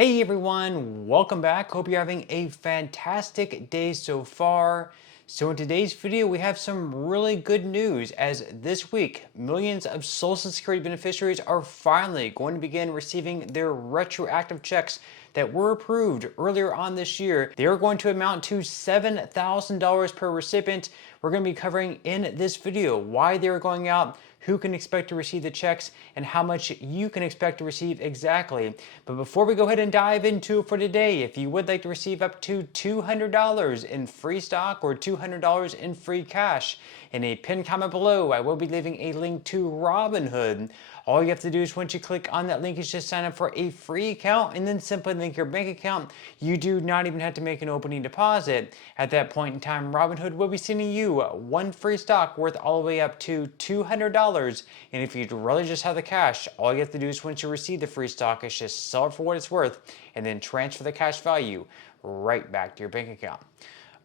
Hey everyone, welcome back. Hope you're having a fantastic day so far. So in today's video, we have some really good news as this week, millions of Social Security beneficiaries are finally going to begin receiving their retroactive checks that were approved earlier on this year. They are going to amount to $7,000 per recipient. We're going to be covering in this video why they're going out, who can expect to receive the checks, and how much you can expect to receive exactly. But before we go ahead and dive into it for today, if you would like to receive up to $200 in free stock or $200 in free cash, in a pinned comment below, I will be leaving a link to Robinhood. All you have to do is once you click on that link is just sign up for a free account and then simply link your bank account. You do not even have to make an opening deposit. At that point in time, Robinhood will be sending you one free stock worth all the way up to $200. And if you'd rather just have the cash, all you have to do is once you receive the free stock is just sell it for what it's worth and then transfer the cash value right back to your bank account.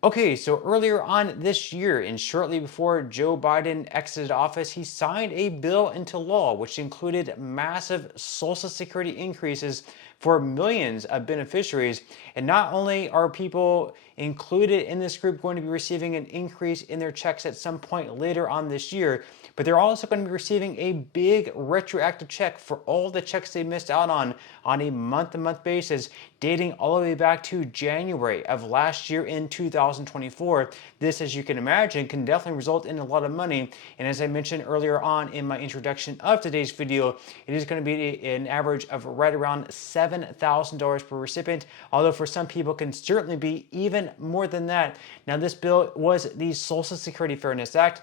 Okay, so earlier on this year and shortly before Joe Biden exited office, he signed a bill into law which included massive Social Security increases for millions of beneficiaries. And not only are people included in this group going to be receiving an increase in their checks at some point later on this year, but they're also going to be receiving a big retroactive check for all the checks they missed out on a month-to-month basis, dating all the way back to January of last year in 2024. This, as you can imagine, can definitely result in a lot of money. And as I mentioned earlier on in my introduction of today's video, it is going to be an average of right around $7,000 per recipient, although for some people can certainly be even more than that. Now, this bill was the Social Security Fairness Act,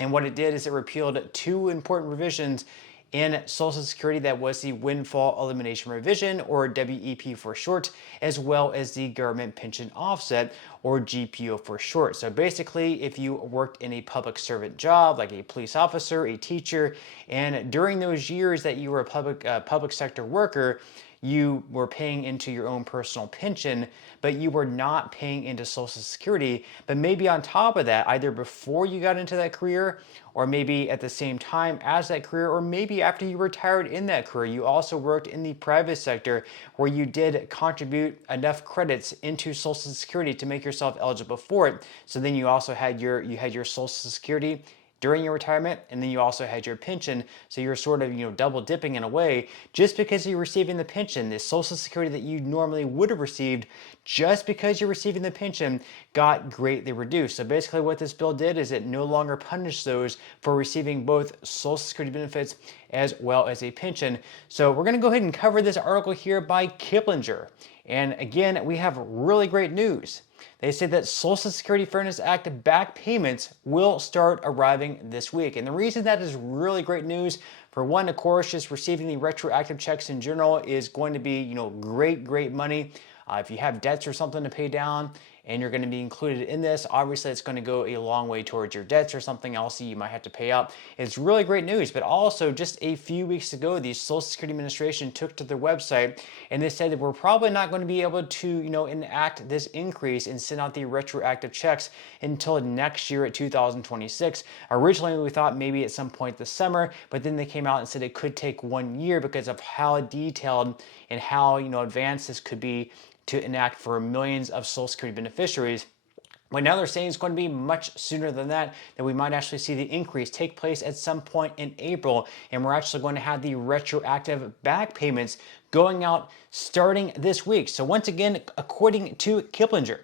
and what it did is it repealed two important revisions in Social Security. That was the Windfall Elimination Revision, or WEP for short, as well as the Government Pension Offset, or GPO for short. So basically, if you worked in a public servant job, like a police officer, a teacher, and during those years that you were a public sector worker, you were paying into your own personal pension, but you were not paying into Social Security. But maybe on top of that, either before you got into that career, or maybe at the same time as that career, or maybe after you retired in that career, you also worked in the private sector where you did contribute enough credits into Social Security to make yourself eligible for it. So then you also had your Social Security during your retirement, and then you also had your pension. So you're sort of, double dipping in a way. Just because you're receiving the pension, the Social Security that you normally would have received, just because you're receiving the pension, got greatly reduced. So basically what this bill did is it no longer punished those for receiving both Social Security benefits as well as a pension. So we're going to go ahead and cover this article here by Kiplinger. And again, we have really great news. They say that Social Security Fairness Act back payments will start arriving this week. And the reason that is really great news, for one, of course, just receiving the retroactive checks in general is going to be, great money. If you have debts or something to pay down and you're going to be included in this, obviously it's going to go a long way towards your debts or something else that you might have to pay out. It's really great news. But also, just a few weeks ago, the Social Security Administration took to their website and they said that we're probably not going to be able to, enact this increase and send out the retroactive checks until next year at 2026. Originally, we thought maybe at some point this summer, but then they came out and said it could take 1 year because of how detailed and how, advanced this could be to enact for millions of Social Security beneficiaries. But now they're saying it's going to be much sooner than that we might actually see the increase take place at some point in April, and we're actually going to have the retroactive back payments going out starting this week. So once again, according to Kiplinger,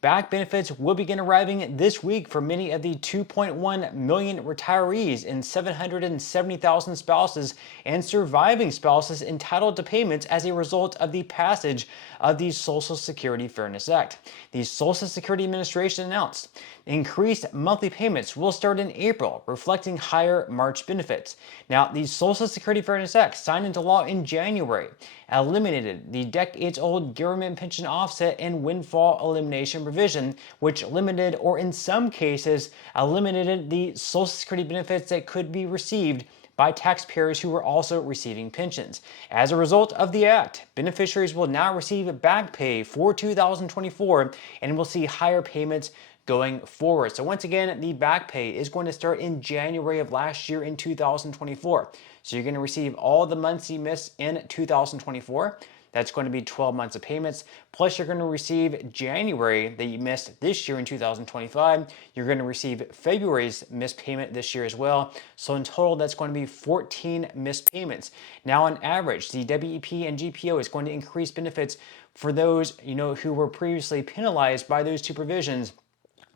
back benefits will begin arriving this week for many of the 2.1 million retirees and 770,000 spouses and surviving spouses entitled to payments as a result of the passage of the Social Security Fairness Act. The Social Security Administration announced increased monthly payments will start in April, reflecting higher March benefits. Now, the Social Security Fairness Act, signed into law in January, eliminated the decades-old Government Pension Offset and Windfall Elimination Provision, which limited, or in some cases, eliminated the Social Security benefits that could be received by taxpayers who were also receiving pensions. As a result of the act, beneficiaries will now receive back pay for 2024 and will see higher payments going forward. So once again, the back pay is going to start in January of last year in 2024. So you're going to receive all the months you missed in 2024. That's going to be 12 months of payments. Plus, you're going to receive January that you missed this year in 2025. You're going to receive February's missed payment this year as well. So in total, that's going to be 14 missed payments. Now, on average, the WEP and GPO is going to increase benefits for those, who were previously penalized by those two provisions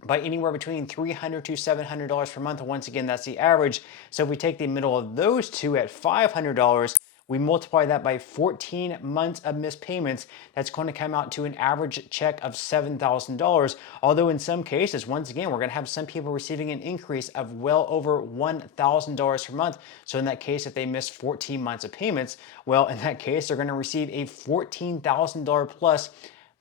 by anywhere between $300 to $700 per month. Once again, that's the average. So if we take the middle of those two at $500, we multiply that by 14 months of missed payments. That's going to come out to an average check of $7,000. Although in some cases, once again, we're going to have some people receiving an increase of well over $1,000 per month. So in that case, if they miss 14 months of payments, well, in that case, they're going to receive a $14,000 plus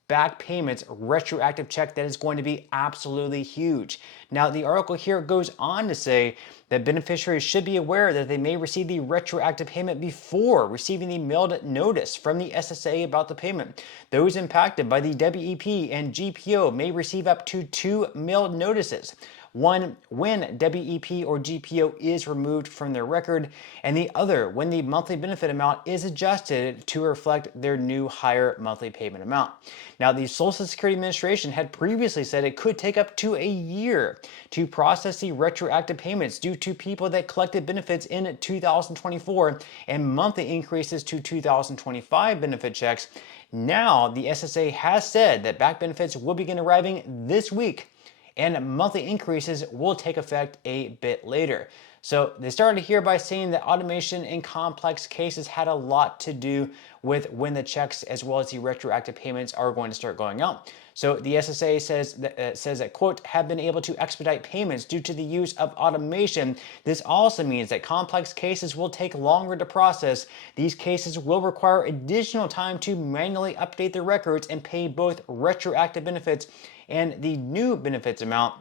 back payments retroactive check that is going to be absolutely huge. Now, the article here goes on to say that beneficiaries should be aware that they may receive the retroactive payment before receiving the mailed notice from the SSA about the payment. Those impacted by the WEP and GPO may receive up to 2 mailed notices. One, when WEP or GPO is removed from their record, and the other, when the monthly benefit amount is adjusted to reflect their new higher monthly payment amount. Now, the Social Security Administration had previously said it could take up to a year to process the retroactive payments due to people that collected benefits in 2024 and monthly increases to 2025 benefit checks. Now, the SSA has said that back benefits will begin arriving this week, and monthly increases will take effect a bit later. So they started here by saying that automation in complex cases had a lot to do with when the checks as well as the retroactive payments are going to start going out. So the SSA says that, quote, have been able to expedite payments due to the use of automation. This also means that complex cases will take longer to process. These cases will require additional time to manually update the records and pay both retroactive benefits and the new benefits amount.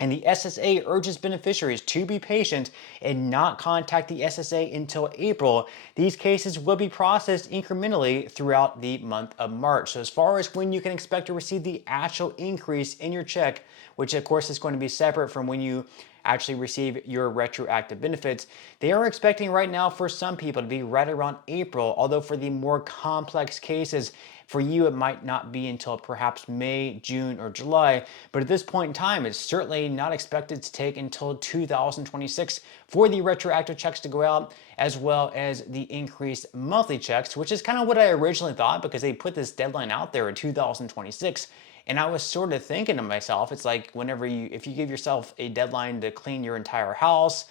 And the SSA urges beneficiaries to be patient and not contact the SSA until April. These cases will be processed incrementally throughout the month of March. So as far as when you can expect to receive the actual increase in your check, which of course is going to be separate from when you actually receive your retroactive benefits, they are expecting right now for some people to be right around April, although for the more complex cases, for you, it might not be until perhaps May, June, or July. But at this point in time, it's certainly not expected to take until 2026 for the retroactive checks to go out, as well as the increased monthly checks, which is kind of what I originally thought because they put this deadline out there in 2026. And I was sort of thinking to myself, it's like if you give yourself a deadline to clean your entire house,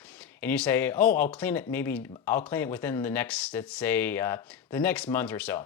and you say, oh, I'll clean it within the next, let's say, the next month or so.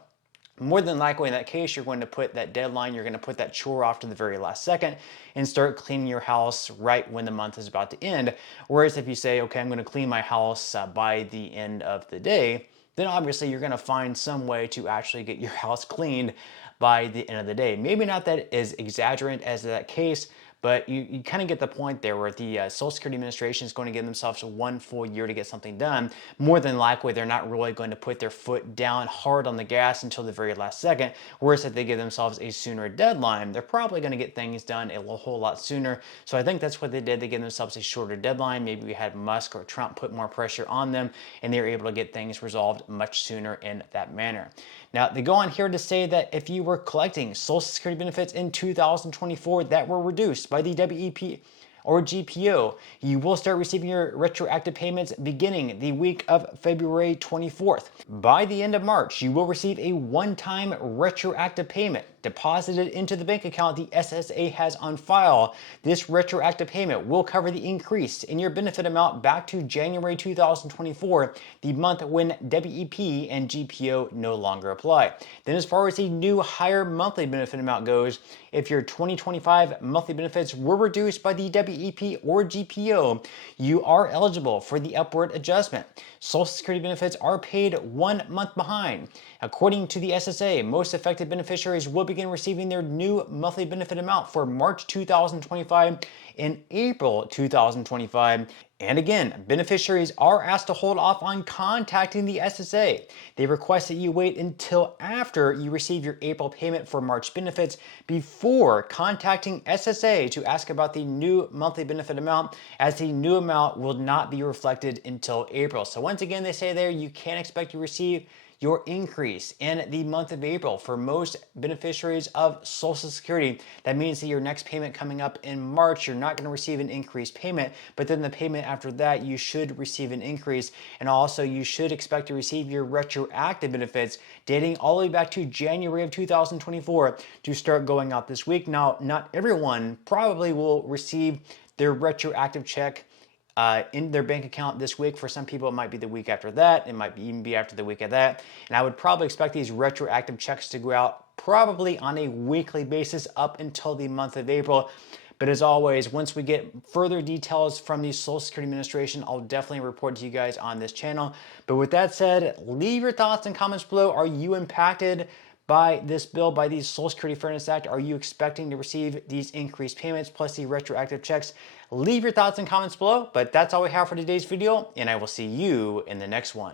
More than likely in that case, you're going to put that deadline, you're going to put that chore off to the very last second and start cleaning your house right when the month is about to end. Whereas if you say, okay, I'm going to clean my house by the end of the day, then obviously you're going to find some way to actually get your house cleaned by the end of the day. Maybe not that as exaggerant as that case, but you kind of get the point there where the Social Security Administration is going to give themselves 1 full year to get something done. More than likely, they're not really going to put their foot down hard on the gas until the very last second. Whereas if they give themselves a sooner deadline, they're probably going to get things done a whole lot sooner. So I think that's what they did. They gave themselves a shorter deadline. Maybe we had Musk or Trump put more pressure on them, and they were able to get things resolved much sooner in that manner. Now, they go on here to say that if you were collecting Social Security benefits in 2024 that were reduced by the WEP or GPO, you will start receiving your retroactive payments beginning the week of February 24th. By the end of March, you will receive a one-time retroactive payment deposited into the bank account the SSA has on file. This retroactive payment will cover the increase in your benefit amount back to January 2024, the month when WEP and GPO no longer apply. Then as far as the new higher monthly benefit amount goes, if your 2025 monthly benefits were reduced by the WEP or GPO, you are eligible for the upward adjustment. Social Security benefits are paid 1 month behind. According to the SSA, most affected beneficiaries will begin receiving their new monthly benefit amount for March 2025 and April 2025. And again, beneficiaries are asked to hold off on contacting the SSA. They request that you wait until after you receive your April payment for March benefits before contacting SSA to ask about the new monthly benefit amount, as the new amount will not be reflected until April. So once again, they say there you can't expect to receive your increase in the month of April. For most beneficiaries of Social Security, that means that your next payment coming up in March, you're not going to receive an increased payment, but then the payment after that, you should receive an increase. And also, you should expect to receive your retroactive benefits dating all the way back to January of 2024 to start going out this week. Now, not everyone probably will receive their retroactive check in their bank account this week. For some people, it might be the week after that. It might even be after the week of that. And I would probably expect these retroactive checks to go out probably on a weekly basis up until the month of April. But as always, once we get further details from the Social Security Administration, I'll definitely report to you guys on this channel. But with that said, leave your thoughts and comments below. Are you impacted by this bill, by the Social Security Fairness Act? Are you expecting to receive these increased payments plus the retroactive checks? Leave your thoughts and comments below. But that's all we have for today's video, and I will see you in the next one.